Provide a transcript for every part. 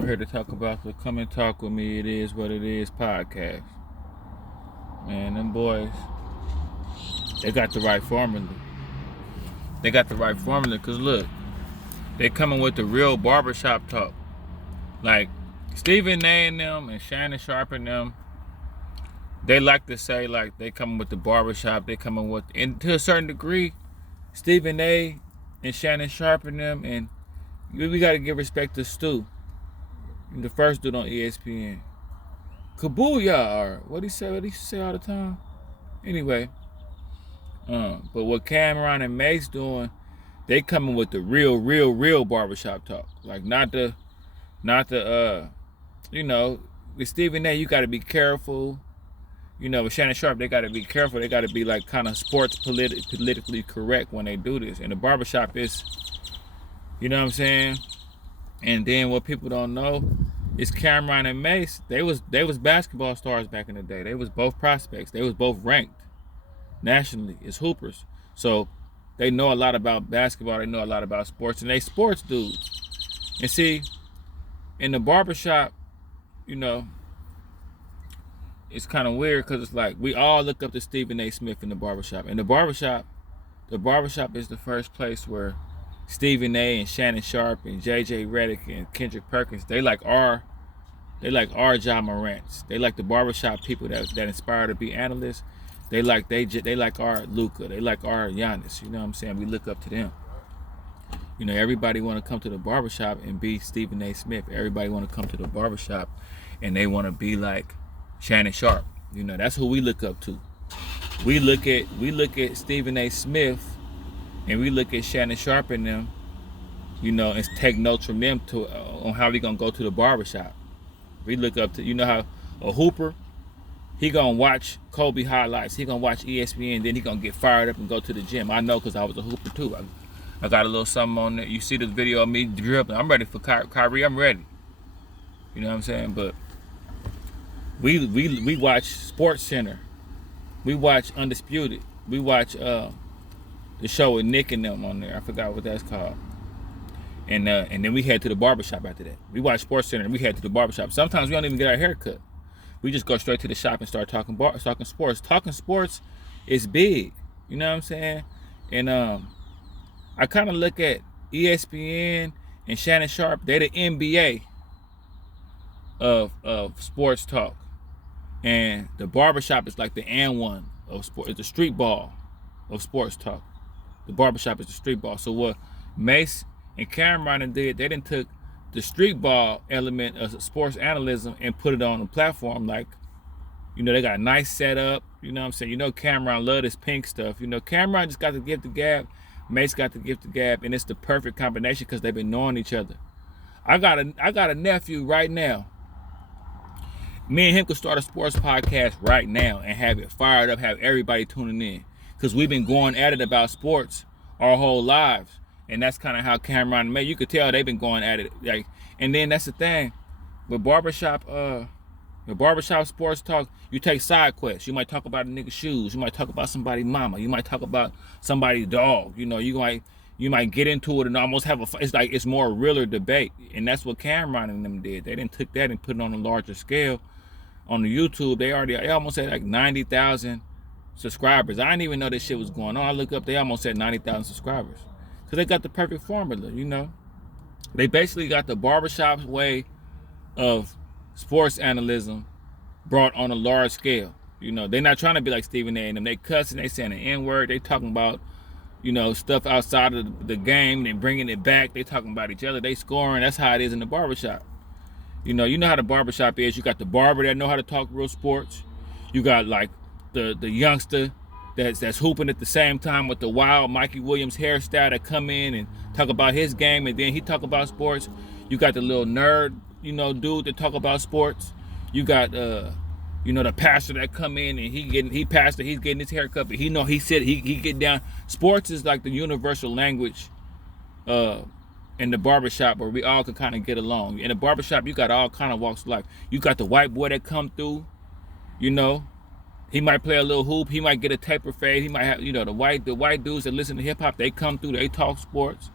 I'm here to talk about the Come and Talk With Me, It Is What It Is podcast. Man, them boys, they got the right formula. They got the right formula because look, they coming with the real barbershop talk. Like, Stephen A and them and Shannon Sharp and them, they like to say, like, they coming with the barbershop, they coming with, and to a certain degree, Stephen A and Shannon Sharp and them, and we got to give respect to Stu, the first dude on ESPN. Kabuya, or what he say all the time. Anyway, but what Cameron and Mace doing, they coming with the real barbershop talk. Like not the, with Stephen A, you got to be careful. With Shannon Sharp, they got to be careful. They got to be like kind of sports politically correct when they do this. And the barbershop is, you know what I'm saying? And then what people don't know is Cameron and Mace, they was basketball stars back in the day. They was both prospects. They was both ranked nationally as hoopers. So they know a lot about basketball. They know a lot about sports. And they sports dudes. And see, in the barbershop, it's kind of weird because it's like we all look up to Stephen A. Smith in the barbershop. And the barbershop is the first place where Stephen A. and Shannon Sharp and J.J. Redick and Kendrick Perkins, they like our Ja Morants. They like the barbershop people that inspire to be analysts. They like our Luka. They like our Giannis. You know what I'm saying? We look up to them. Everybody want to come to the barbershop and be Stephen A. Smith. Everybody want to come to the barbershop and they want to be like Shannon Sharp. That's who we look up to. We look at Stephen A. Smith and we look at Shannon Sharp and them, and take notes from them on how we gonna go to the barbershop. We look up to, how a hooper, he gonna watch Kobe highlights, he gonna watch ESPN, then he gonna get fired up and go to the gym. I know because I was a hooper too. I got a little something on there. You see this video of me dribbling. I'm ready for Kyrie. I'm ready. You know what I'm saying? But we watch Sports Center. We watch Undisputed. We watch the show with Nick and them on there. I forgot what that's called. And then we head to the barbershop after that. We watch Sports Center and we head to the barbershop. Sometimes we don't even get our hair cut. We just go straight to the shop and start talking sports. Talking sports is big. You know what I'm saying? And I kind of look at ESPN and Shannon Sharp. They're the NBA of sports talk. And the barbershop is like the #1 of sport. It's the street ball of sports talk. The barbershop is the street ball. So what Mace and Cameron did, they didn't took the street ball element of sports analysis and put it on a platform. Like, they got a nice setup. You know what I'm saying? Cameron love this pink stuff. Cameron just got the gift of gab. Mace got the gift of gab, and it's the perfect combination because they've been knowing each other. I got a nephew right now. Me and him could start a sports podcast right now and have it fired up, have everybody tuning in. Because we've been going at it about sports our whole lives. And that's kind of how Cameron and May, you could tell they've been going at it. Like, and then that's the thing. With barbershop sports talk, you take side quests. You might talk about a nigga's shoes. You might talk about somebody's mama. You might talk about somebody's dog. You might get into it and almost have it's more a realer debate. And that's what Cameron and them did. They didn't took that and put it on a larger scale. On the YouTube, they almost had like 90,000 subscribers. I didn't even know this shit was going on. I look up, they almost had 90,000 subscribers. Because they got the perfect formula, They basically got the barbershop's way of sports analysis brought on a large scale. They're not trying to be like Stephen A and them. They cussing, they saying the N-word, they talking about, stuff outside of the game, they bringing it back, they talking about each other, they scoring. That's how it is in the barbershop. You know how the barbershop is. You got the barber that know how to talk real sports. You got like the youngster that's hooping at the same time with the wild Mikey Williams hairstyle that come in and talk about his game and then he talk about sports. You got the little nerd, dude that talk about sports. You got the pastor that come in and he's getting his haircut, but he said he get down. Sports is like the universal language in the barbershop where we all can kind of get along. In the barbershop, you got all kind of walks of life. You got the white boy that come through, he might play a little hoop, he might get a taper fade, he might have, the white dudes that listen to hip hop, they come through, they talk sports.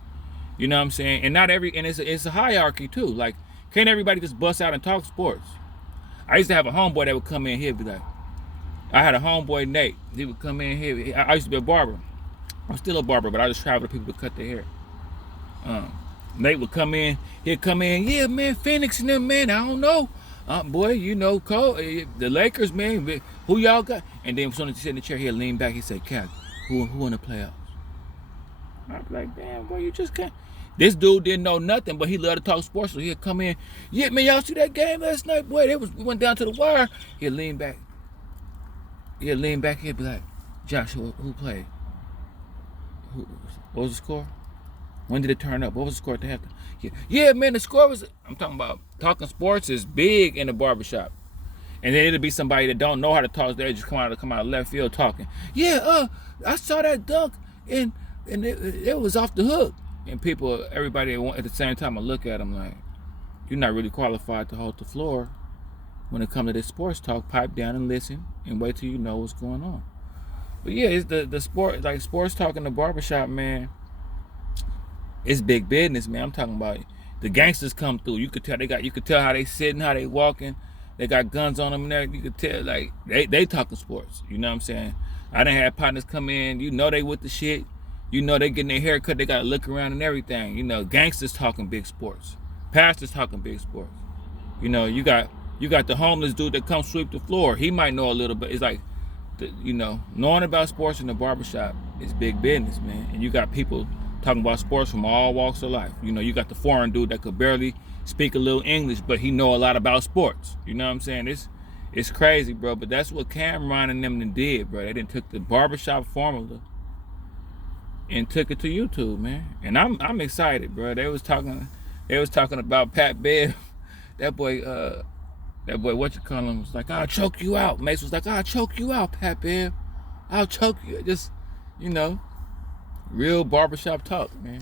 You know what I'm saying? And not every, and it's a hierarchy too. Like Can't everybody just bust out and talk sports? I used to have a homeboy that would come in here and be like, I had a homeboy, Nate. He would come in here. I used to be a barber. I'm still a barber, but I just travel to people to cut their hair. Nate would come in. He'd come in. Yeah, man, Phoenix and them, man. I don't know. Boy, you know, Cole, the Lakers, man. Who y'all got? And then as soon as he sit in the chair, he'd lean back. He said, Cat, who in the playoffs? I'd be like, damn, boy, you just can't. This dude didn't know nothing, but he loved to talk sports. So he'd come in. Yeah, man, y'all see that game last night? Boy, we went down to the wire. He'd lean back. He'd be like, Josh, who played? What was the score? When did it turn up? What was the score at the halftime? Yeah, man, the score was. I'm talking about talking sports is big in the barbershop. And then it'll be somebody that don't know how to talk. They just come out of left field talking. Yeah, I saw that dunk and it was off the hook. And people, everybody at the same time, I look at them like, you're not really qualified to hold the floor when it comes to this sports talk. Pipe down and listen and wait till you know what's going on. But yeah, it's the sport, like sports talk in the barbershop, man. It's big business, man. I'm talking about the gangsters come through. You could tell how they sitting, how they walking. They got guns on them and everything. You could tell, like, they talking sports. You know what I'm saying? I done had partners come in. You know they with the shit. You know they getting their hair cut. They got to look around and everything. You know, gangsters talking big sports. Pastors talking big sports. You know, you got the homeless dude that comes sweep the floor. He might know a little bit. It's like, you know, knowing about sports in the barbershop is big business, man. And you got people talking about sports from all walks of life. You know, you got the foreign dude that could barely speak a little English, but he know a lot about sports. You know what I'm saying? It's crazy, bro. But that's what Cameron and them did, bro. They done took the barbershop formula and took it to YouTube, man. And I'm excited, bro. They was talking about Pat Bev. That boy, what you call him, was like, I'll choke you out. Mace was like, I'll choke you out, Pat Bev. I'll choke you. Just, you know, real barbershop talk, man.